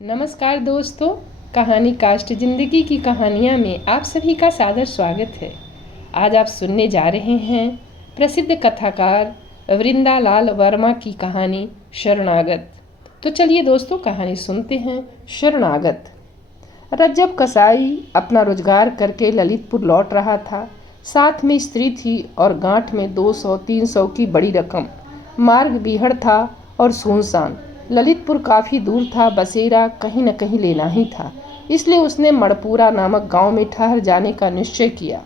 नमस्कार दोस्तों, कहानी कास्ट जिंदगी की कहानियाँ में आप सभी का सादर स्वागत है। आज आप सुनने जा रहे हैं प्रसिद्ध कथाकार वृंदालाल वर्मा की कहानी शरणागत। तो चलिए दोस्तों, कहानी सुनते हैं। शरणागत। रज्जब कसाई अपना रोजगार करके ललितपुर लौट रहा था। साथ में स्त्री थी और गांठ में 200-300 की बड़ी रकम। मार्ग बीहड़ था और सुनसान। ललितपुर काफ़ी दूर था, बसेरा कहीं न कहीं लेना ही था। इसलिए उसने मणपुरा नामक गांव में ठहर जाने का निश्चय किया।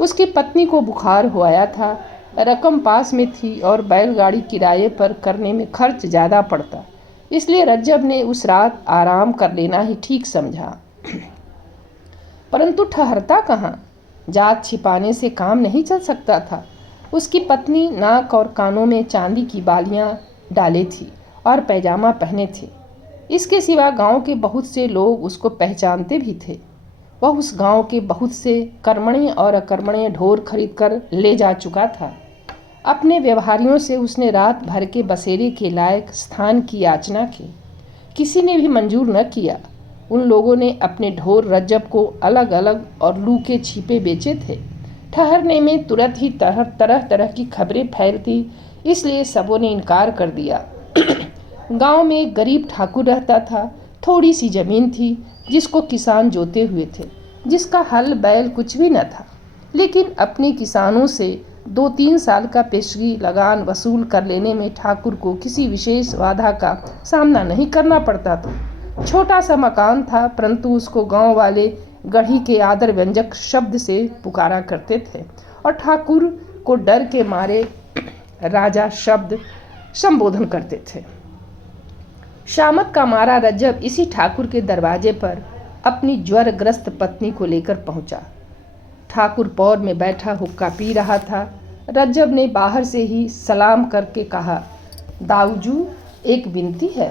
उसकी पत्नी को बुखार हो आया था। रकम पास में थी और बैलगाड़ी किराए पर करने में खर्च ज़्यादा पड़ता। इसलिए रज्जब ने उस रात आराम कर लेना ही ठीक समझा। परंतु ठहरता कहाँ? जात छिपाने से काम नहीं चल सकता था। उसकी पत्नी नाक और कानों में चांदी की बालियां डाले थी और पैजामा पहने थे। इसके सिवा गांव के बहुत से लोग उसको पहचानते भी थे। वह उस गांव के बहुत से कर्मण्य और अकर्मण्य ढोर खरीद कर ले जा चुका था। अपने व्यवहारियों से उसने रात भर के बसेरे के लायक स्थान की याचना की। किसी ने भी मंजूर न किया। उन लोगों ने अपने ढोर रज्जब को अलग अलग और लूके छिपे बेचे थे। ठहरने में तुरंत ही तरह तरह की खबरें फैलती, इसलिए सबों ने इनकार कर दिया। गांव में एक गरीब ठाकुर रहता था। थोड़ी सी जमीन थी जिसको किसान जोते हुए थे, जिसका हल बैल कुछ भी न था। लेकिन अपने किसानों से 2-3 साल का पेशगी लगान वसूल कर लेने में ठाकुर को किसी विशेष बाधा का सामना नहीं करना पड़ता था। छोटा सा मकान था, परंतु उसको गांव वाले गढ़ी के आदर व्यंजक शब्द से पुकारा करते थे और ठाकुर को डर के मारे राजा शब्द संबोधन करते थे। शामत का मारा रज्जब इसी ठाकुर के दरवाजे पर अपनी ज्वरग्रस्त पत्नी को लेकर पहुंचा। ठाकुर पौर में बैठा हुक्का पी रहा था। रज्जब ने बाहर से ही सलाम करके कहा, दाऊजू एक विनती है।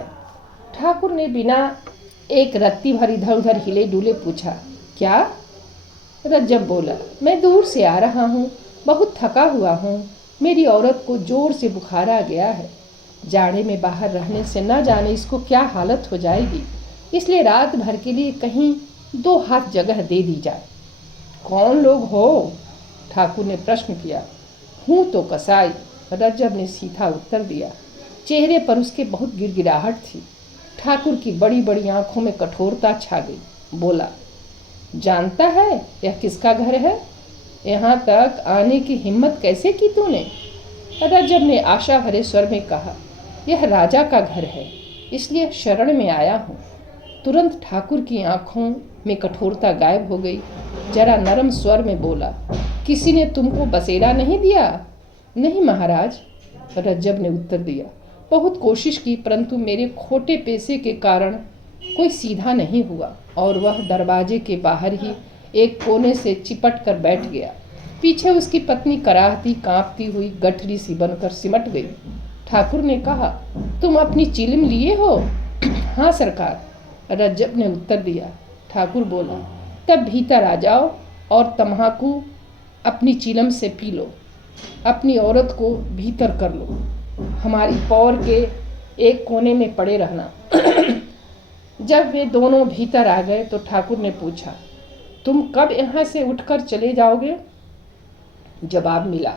ठाकुर ने बिना एक रत्ती भर इधर उधर हिले डुले पूछा, क्या? रज्जब बोला, मैं दूर से आ रहा हूँ, बहुत थका हुआ हूँ। मेरी औरत को जोर से बुखार आ गया है। जाड़े में बाहर रहने से न जाने इसको क्या हालत हो जाएगी, इसलिए रात भर के लिए कहीं 2 हाथ जगह दे दी जाए। कौन लोग हो? ठाकुर ने प्रश्न किया। हूँ तो कसाई, रज्जब ने सीधा उत्तर दिया। चेहरे पर उसके बहुत गिड़गिड़ाहट थी। ठाकुर की बड़ी बड़ी आंखों में कठोरता छा गई। बोला, जानता है यह किसका घर है? यहाँ तक आने की हिम्मत कैसे की तूने? रज्जब ने आशा भरे स्वर में कहा, यह राजा का घर है, इसलिए शरण में आया हूँ। तुरंत ठाकुर की आंखों में कठोरता गायब हो गई। जरा नरम स्वर में बोला, किसी ने तुमको बसेरा नहीं दिया? नहीं महाराज, रज्जब ने उत्तर दिया। बहुत कोशिश की, परंतु मेरे खोटे पैसे के कारण कोई सीधा नहीं हुआ और वह दरवाजे के बाहर ही एक कोने से चिपट कर बैठ गया। पीछे उसकी पत्नी कराहती कांपती हुई गठरी सी बनकर सिमट गई। ठाकुर ने कहा, तुम अपनी चिलम लिए हो? हाँ सरकार, रज्जब ने उत्तर दिया। ठाकुर बोला, तब भीतर आ जाओ और तम्बाकू अपनी चिलम से पी लो। अपनी औरत को भीतर कर लो। हमारी पौर के एक कोने में पड़े रहना। जब वे दोनों भीतर आ गए तो ठाकुर ने पूछा, तुम कब यहाँ से उठकर चले जाओगे? जवाब मिला,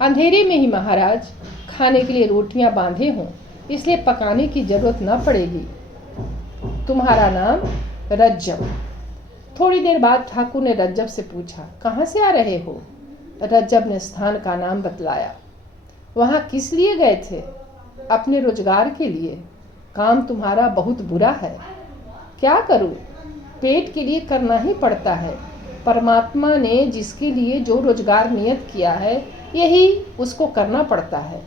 अंधेरे में ही महाराज। खाने के लिए रोटियां बांधे हों, इसलिए पकाने की जरूरत न पड़ेगी। तुम्हारा नाम? रज्जब। थोड़ी देर बाद ठाकुर ने रज्जब से पूछा, कहाँ से आ रहे हो? रज्जब ने स्थान का नाम बतलाया। वहाँ किस लिए गए थे? अपने रोजगार के लिए। काम तुम्हारा बहुत बुरा है। क्या करूँ? पेट के लिए करना ही पड़ता है। परमात्मा ने जिसके लिए जो रोजगार नियत किया है, यही उसको करना पड़ता है।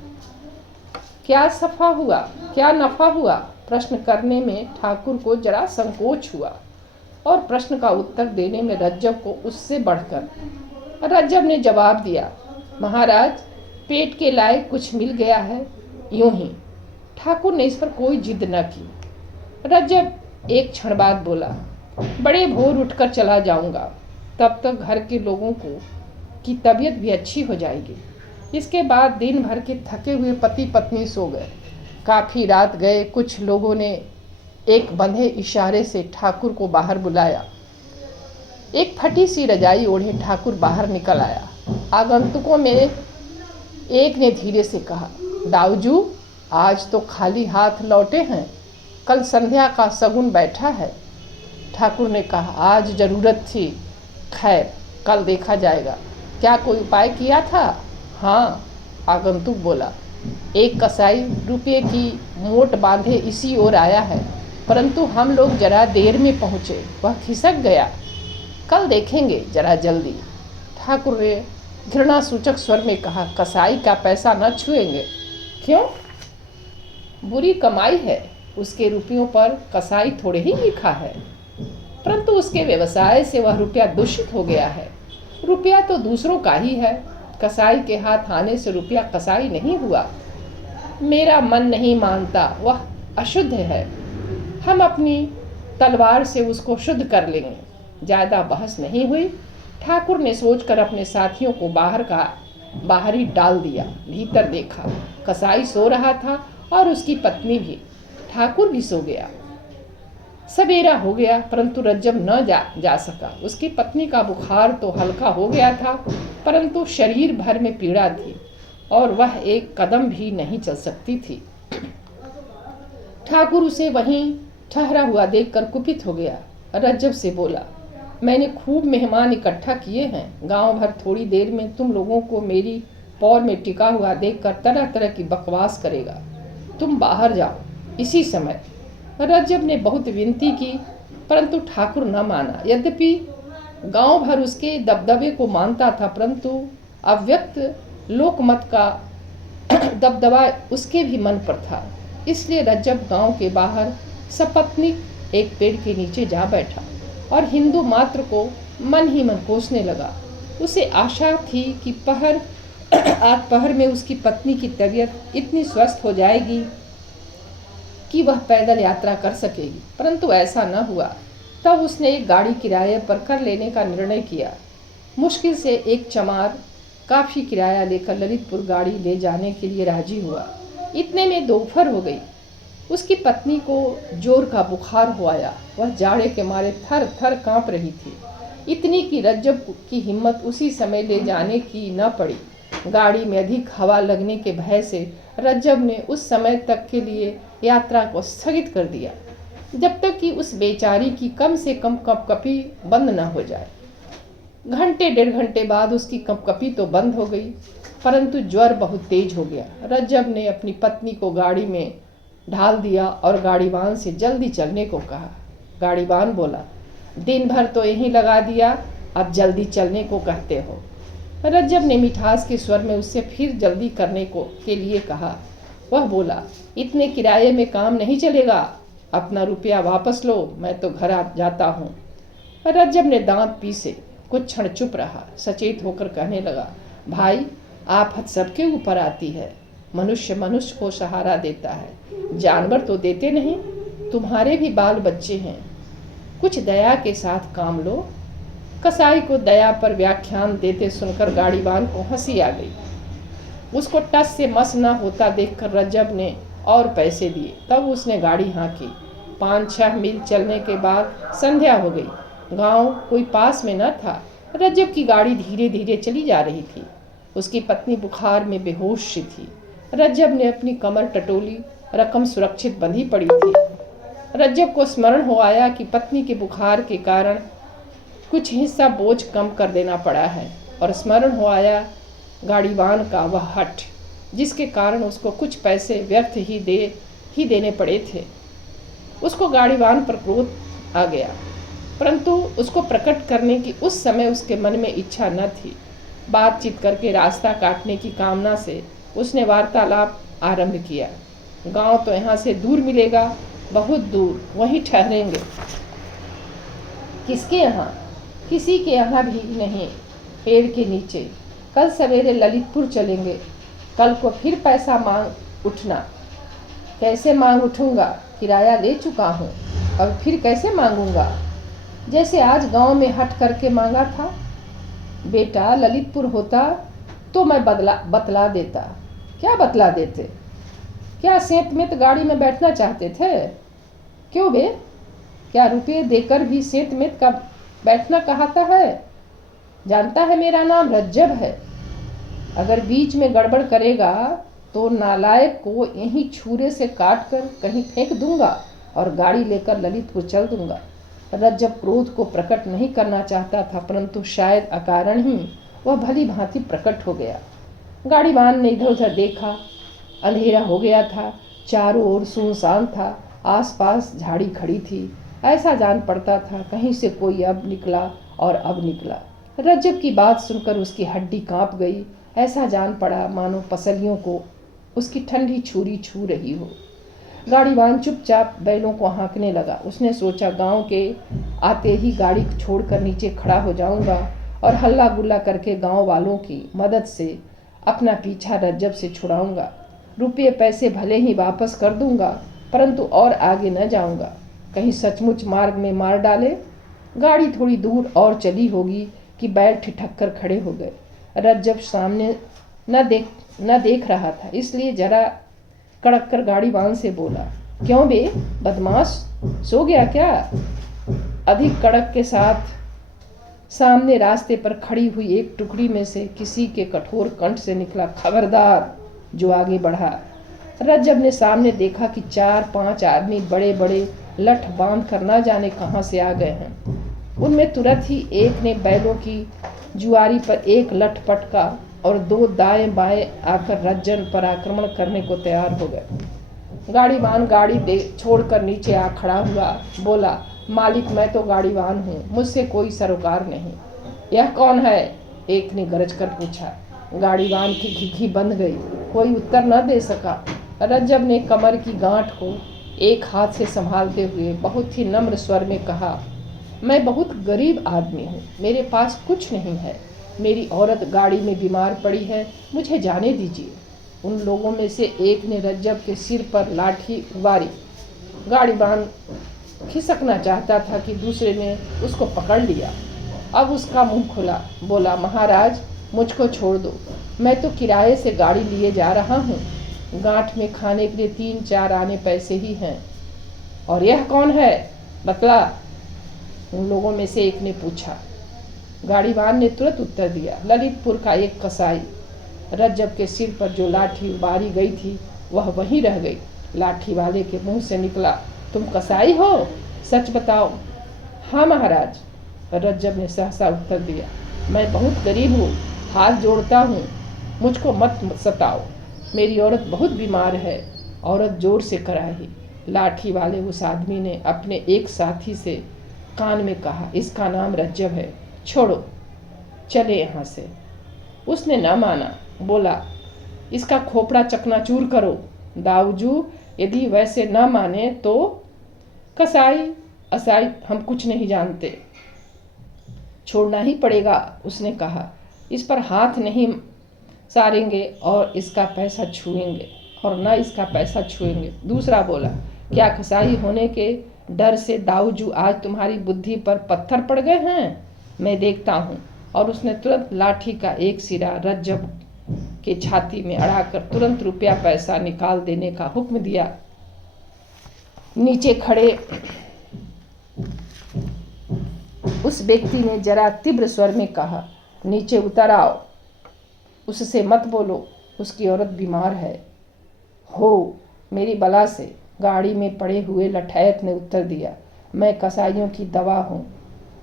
क्या सफा हुआ, क्या नफा हुआ? प्रश्न करने में ठाकुर को जरा संकोच हुआ और प्रश्न का उत्तर देने में रज्जब को उससे बढ़कर। रज्जब ने जवाब दिया, महाराज पेट के लायक कुछ मिल गया है, यूं ही। ठाकुर ने इस पर कोई जिद न की। रज्जब एक क्षण बाद बोला, बड़े भोर उठकर चला जाऊंगा, तब तक घर के लोगों को की तबीयत भी अच्छी हो जाएगी। इसके बाद दिन भर के थके हुए पति पत्नी सो गए। काफ़ी रात गए। कुछ लोगों ने एक बंधे इशारे से ठाकुर को बाहर बुलाया। एक फटी सी रजाई ओढ़े ठाकुर बाहर निकल आया। आगंतुकों में एक ने धीरे से कहा, दाऊजू आज तो खाली हाथ लौटे हैं, कल संध्या का शगुन बैठा है। ठाकुर ने कहा, आज जरूरत थी, खैर कल देखा जाएगा। क्या कोई उपाय किया था? हाँ, आगंतुक बोला। एक कसाई रुपये की मोट बांधे इसी ओर आया है, परंतु हम लोग जरा देर में पहुँचे, वह खिसक गया। कल देखेंगे जरा जल्दी। ठाकुर ने घृणा सूचक स्वर में कहा, कसाई का पैसा न छुएंगे। क्यों? बुरी कमाई है, उसके रुपयों पर कसाई थोड़े ही लिखा है, परंतु उसके व्यवसाय से वह रुपया दूषित हो गया है। रुपया तो दूसरों का ही है, कसाई के हाथ आने से रुपया कसाई नहीं हुआ। मेरा मन नहीं मानता, वह अशुद्ध है। हम अपनी तलवार से उसको शुद्ध कर लेंगे। ज़्यादा बहस नहीं हुई। ठाकुर ने सोचकर अपने साथियों को बाहर ही डाल दिया। भीतर देखा, कसाई सो रहा था और उसकी पत्नी भी। ठाकुर भी सो गया। सवेरा हो गया, परंतु रज्जब न जा सका। उसकी पत्नी का बुखार तो हल्का हो गया था, परंतु शरीर भर में पीड़ा थी और वह एक कदम भी नहीं चल सकती थी। ठाकुर उसे वहीं ठहरा हुआ देखकर कुपित हो गया। रज्जब से बोला, मैंने खूब मेहमान इकट्ठा किए हैं। गांव भर थोड़ी देर में तुम लोगों को मेरी पौर में टिका हुआ देखकर तरह तरह की बकवास करेगा। तुम बाहर जाओ इसी समय। रज्जब ने बहुत विनती की, परंतु ठाकुर न माना। यद्यपि गांव भर उसके दबदबे को मानता था, परंतु अव्यक्त लोकमत का दबदबा उसके भी मन पर था। इसलिए रज्जब गांव के बाहर सपत्नीक एक पेड़ के नीचे जा बैठा और हिंदू मात्र को मन ही मन कोसने लगा। उसे आशा थी कि आज पहर में उसकी पत्नी की तबीयत इतनी स्वस्थ हो जाएगी कि वह पैदल यात्रा कर सकेगी, परंतु ऐसा न हुआ। तब उसने एक गाड़ी किराए पर कर लेने का निर्णय किया। मुश्किल से एक चमार काफ़ी किराया लेकर ललितपुर गाड़ी ले जाने के लिए राजी हुआ। इतने में दोपहर हो गई। उसकी पत्नी को जोर का बुखार हो आया। वह जाड़े के मारे थर थर काँप रही थी। इतनी कि रज्जब की हिम्मत उसी समय ले जाने की न पड़ी। गाड़ी में अधिक हवा लगने के भय से रज्जब ने उस समय तक के लिए यात्रा को स्थगित कर दिया, जब तक कि उस बेचारी की कम से कम कपकपी बंद न हो जाए। घंटे डेढ़ घंटे बाद उसकी कपकपी तो बंद हो गई, परंतु ज्वर बहुत तेज हो गया। रज्जब ने अपनी पत्नी को गाड़ी में ढाल दिया और गाड़ीवान से जल्दी चलने को कहा। गाड़ीवान बोला, दिन भर तो यहीं लगा दिया, अब जल्दी चलने को कहते हो। रज्जब ने मिठास के स्वर में उससे फिर जल्दी करने के लिए कहा। वह बोला, इतने किराए में काम नहीं चलेगा, अपना रुपया वापस लो, मैं तो घर आ जाता हूँ। रज्जब ने दांत पीसे कुछ क्षण चुप रहा। सचेत होकर कहने लगा, भाई आफत सबके ऊपर आती है, मनुष्य मनुष्य को सहारा देता है, जानवर तो देते नहीं। तुम्हारे भी बाल बच्चे हैं, कुछ दया के साथ काम लो। कसाई को दया पर व्याख्यान देते सुनकर गाड़ीवान को हंसी आ गई। उसको टस से मस न होता देखकर रज्जब ने और पैसे दिए। तब उसने गाड़ी हाँकी। 5-6 मील चलने के बाद संध्या हो गई। गांव कोई पास में न था। रज्जब की गाड़ी धीरे धीरे चली जा रही थी। उसकी पत्नी बुखार में बेहोश सी थी। रज्जब ने अपनी कमर टटोली, रकम सुरक्षित बंधी पड़ी थी। रज्जब को स्मरण हो आया कि पत्नी के बुखार के कारण कुछ हिस्सा बोझ कम कर देना पड़ा है, और स्मरण हो आया गाड़ीवान का वह हठ, जिसके कारण उसको कुछ पैसे व्यर्थ ही देने पड़े थे। उसको गाड़ीवान पर क्रोध आ गया, परंतु उसको प्रकट करने की उस समय उसके मन में इच्छा न थी। बातचीत करके रास्ता काटने की कामना से उसने वार्तालाप आरंभ किया। गांव तो यहाँ से दूर मिलेगा, बहुत दूर, वहीं ठहरेंगे। किसके यहाँ? किसी के यहाँ भी नहीं, पेड़ के नीचे। कल सवेरे ललितपुर चलेंगे। कल को फिर पैसा मांग उठना। कैसे मांग उठूंगा? किराया ले चुका हूँ, अब फिर कैसे मांगूंगा? जैसे आज गांव में हट करके मांगा था। बेटा ललितपुर होता तो मैं बतला देता। क्या बतला देते? क्या सेंत में तो गाड़ी में बैठना चाहते थे? क्यों बे, क्या रुपये देकर भी सेंत में का बैठना कहता है? जानता है मेरा नाम रज्जब है। अगर बीच में गड़बड़ करेगा तो नालायक को यहीं छुरे से काट कर कहीं फेंक दूंगा और गाड़ी लेकर ललितपुर चल दूंगा। रज्जब क्रोध को प्रकट नहीं करना चाहता था, परंतु शायद अकारण ही वह भली भांति प्रकट हो गया। गाड़ीवान ने इधर उधर देखा। अंधेरा हो गया था, चारों ओर सुनसान था, आसपास झाड़ी खड़ी थी। ऐसा जान पड़ता था कहीं से कोई अब निकला और अब निकला। रज्जब की बात सुनकर उसकी हड्डी कांप गई। ऐसा जान पड़ा मानो पसलियों को उसकी ठंडी छुरी छू रही हो। गाड़ीवान चुपचाप बैलों को हाँकने लगा। उसने सोचा गांव के आते ही गाड़ी छोड़कर नीचे खड़ा हो जाऊंगा और हल्ला गुल्ला करके गांव वालों की मदद से अपना पीछा रज्जब से छुड़ाऊंगा। रुपये पैसे भले ही वापस कर दूंगा, परंतु और आगे न जाऊंगा, कहीं सचमुच मार्ग में मार डाले। गाड़ी थोड़ी दूर और चली होगी कि बैल ठिठक कर खड़े हो गए। रज्जब सामने न देख रहा था, इसलिए जरा कड़क कर गाड़ीवान से बोला, क्यों बे बदमाश, सो गया क्या? अधिक कड़क के साथ सामने रास्ते पर खड़ी हुई एक टुकड़ी में से किसी के कठोर कंठ से निकला, खबरदार। जो आगे बढ़ा। रज्जब ने सामने देखा कि 4-5 आदमी बड़े बड़े लठ बांध कर ना जाने कहाँ से आ गए हैं। उनमें तुरंत ही एक ने बैलों की जुआरी पर एक लठ पटका और 2 दाएं बाएं आकर रज्जब पर आक्रमण करने को तैयार हो गए। गाड़ीवान गाड़ी छोड़कर नीचे आ खड़ा हुआ, बोला, मालिक मैं तो गाड़ीवान हूँ, मुझसे कोई सरोकार नहीं। यह कौन है? एक ने गरज कर पूछा। गाड़ीवान की घिघी बंद गई, कोई उत्तर न दे सका। रज्जब ने कमर की गांठ को एक हाथ से संभालते हुए बहुत ही नम्र स्वर में कहा, मैं बहुत गरीब आदमी हूँ, मेरे पास कुछ नहीं है। मेरी औरत गाड़ी में बीमार पड़ी है, मुझे जाने दीजिए। उन लोगों में से एक ने रज्जब के सिर पर लाठी उबारी। गाड़ीवान खिसकना चाहता था कि दूसरे ने उसको पकड़ लिया। अब उसका मुंह खुला, बोला, महाराज मुझको छोड़ दो, मैं तो किराए से गाड़ी लिए जा रहा हूँ। गांठ में खाने के लिए 3-4 आने पैसे ही हैं। और यह कौन है, बतला? उन लोगों में से एक ने पूछा। गाड़ीवान ने तुरंत उत्तर दिया, ललितपुर का एक कसाई। रज्जब के सिर पर जो लाठी उबारी गई थी वह वहीं रह गई। लाठी वाले के मुंह से निकला, तुम कसाई हो, सच बताओ। हाँ महाराज, रज्जब ने सहसा उत्तर दिया, मैं बहुत गरीब हूँ, हाथ जोड़ता हूँ, मुझको मत सताओ, मेरी औरत बहुत बीमार है। औरत जोर से कराही। लाठी वाले उस आदमी ने अपने एक साथी से कान में कहा, इसका नाम रज्जब है, छोड़ो, चले यहाँ से। उसने न माना, बोला, इसका खोपड़ा चकनाचूर करो। दाऊजू यदि वैसे न माने तो कसाई असाई हम कुछ नहीं जानते, छोड़ना ही पड़ेगा। उसने कहा, इस पर हाथ नहीं सारेंगे और इसका पैसा छुएंगे और न इसका पैसा छुएंगे। दूसरा बोला, क्या कसाई होने के डर से दाऊजू आज तुम्हारी बुद्धि पर पत्थर पड़ गए हैं? मैं देखता हूँ। और उसने तुरंत लाठी का एक सिरा रज्जब के छाती में अड़ाकर तुरंत रुपया पैसा निकाल देने का हुक्म दिया। नीचे खड़े उस व्यक्ति ने जरा तीव्र स्वर में कहा, नीचे उतर आओ, उससे मत बोलो, उसकी औरत बीमार है। हो मेरी बला से, गाड़ी में पड़े हुए लठैत ने उत्तर दिया, मैं कसाईयों की दवा हूँ।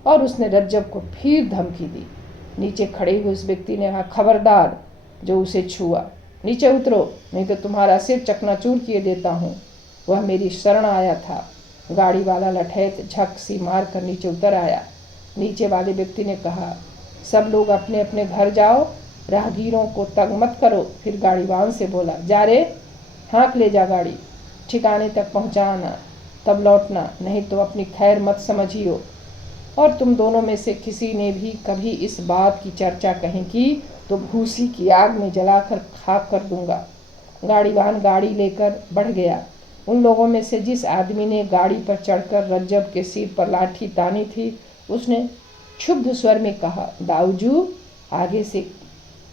और उसने रज्जब को फिर धमकी दी। नीचे खड़े हुए उस व्यक्ति ने कहा, खबरदार जो उसे छुआ, नीचे उतरो, नहीं तो तुम्हारा सिर चकनाचूर किए देता हूँ। वह मेरी शरण आया था। गाड़ी वाला लठैत झक सी मार कर नीचे उतर आया। नीचे वाले व्यक्ति ने कहा, सब लोग अपने अपने घर जाओ, राहगीरों को तंग मत करो। फिर गाड़ीवान से बोला, जा रे, हाँक ले जा गाड़ी, ठिकाने तक पहुँचाना, तब लौटना, नहीं तो अपनी खैर मत समझियो। और तुम दोनों में से किसी ने भी कभी इस बात की चर्चा कहीं की तो भूसी की आग में जलाकर खाक कर दूंगा। गाड़ीवान गाड़ी लेकर बढ़ गया। उन लोगों में से जिस आदमी ने गाड़ी पर चढ़कर रज्जब के सिर पर लाठी तानी थी, उसने क्षुब्ध स्वर में कहा, दाऊजू आगे से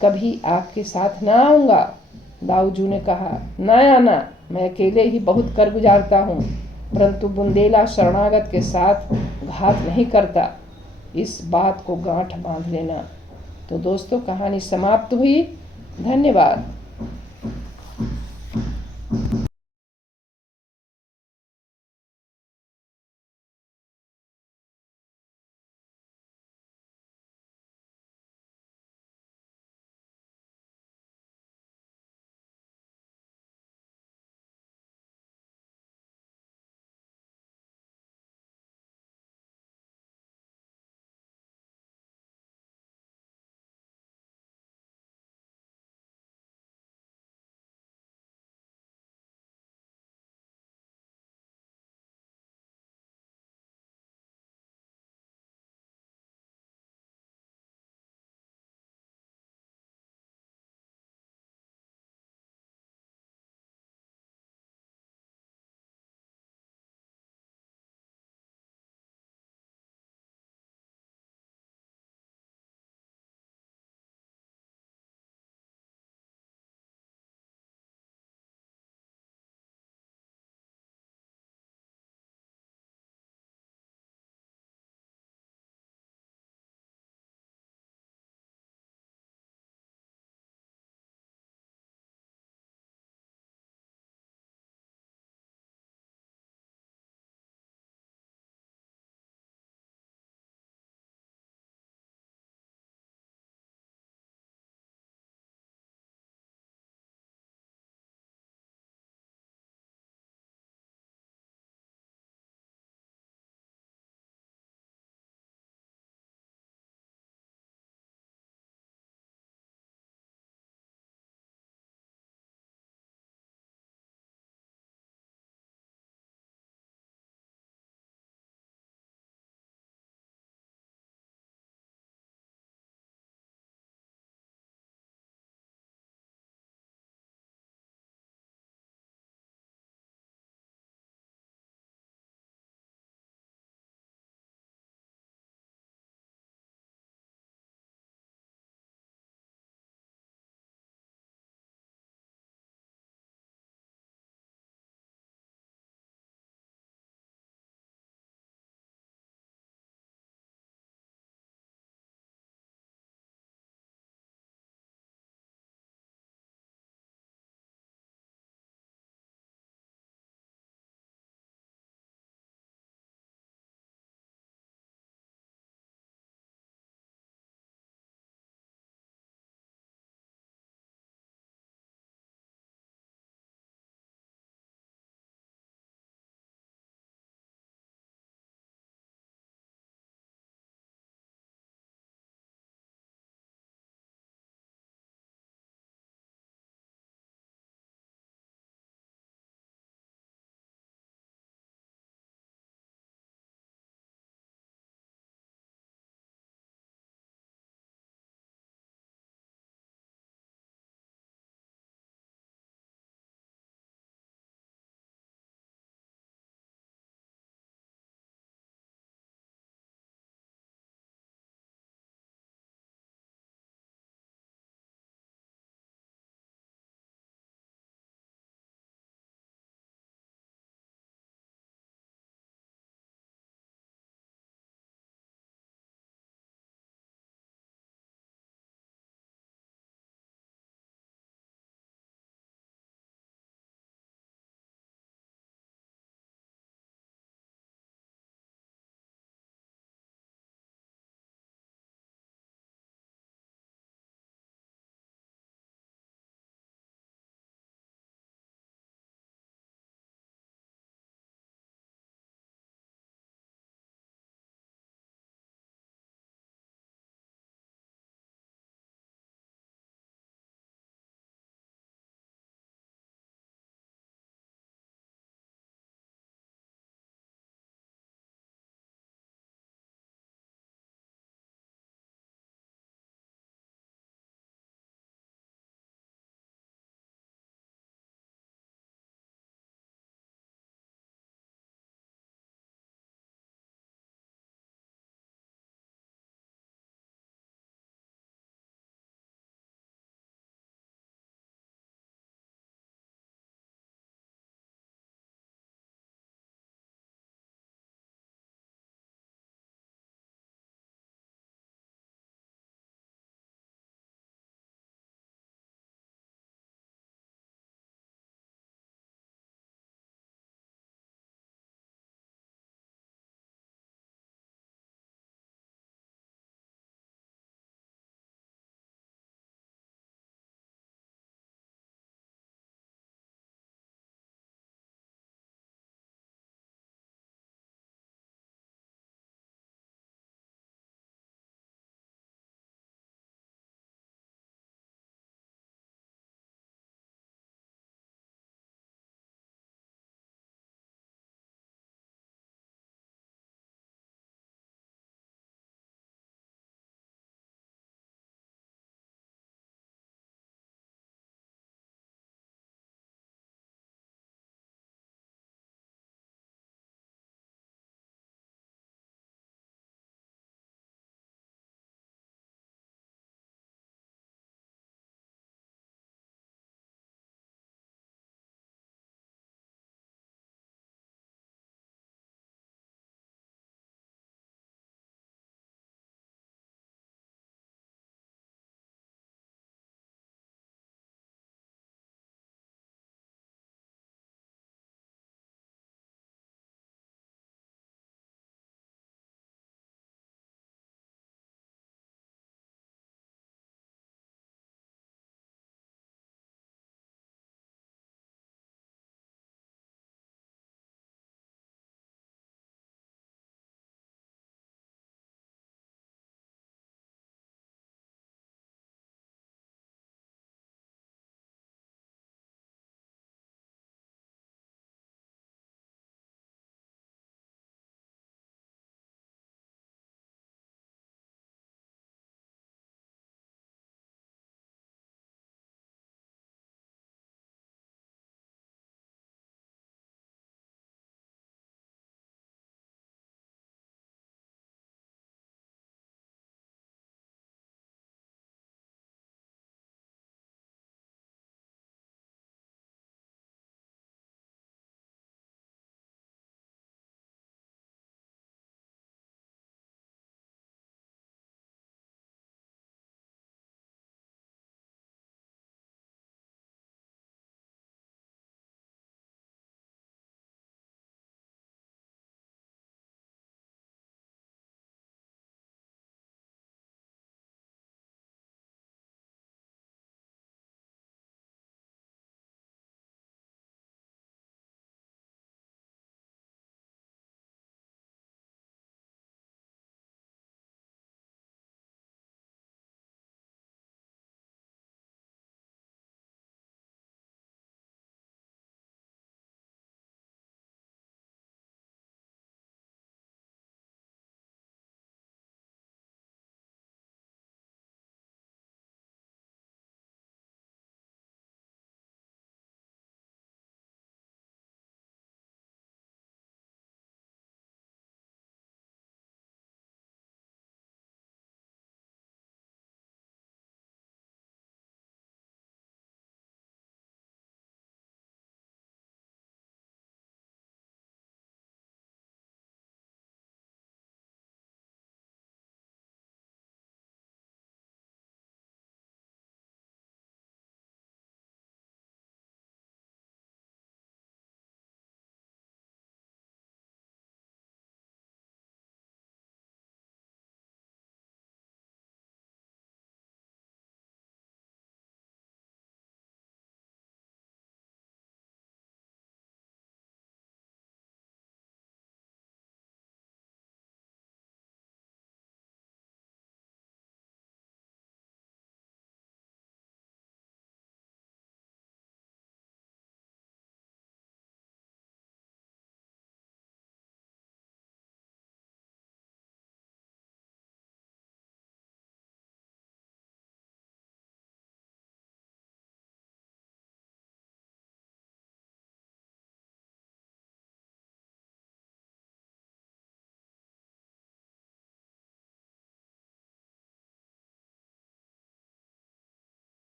कभी आपके साथ न आऊँगा। दाऊजू ने कहा, न आना, मैं अकेले ही बहुत कर गुजारता हूँ। परंतु बुंदेला शरणागत के साथ घात नहीं करता। इस बात को गांठ बांध लेना। तो दोस्तों, कहानी समाप्त हुई। धन्यवाद।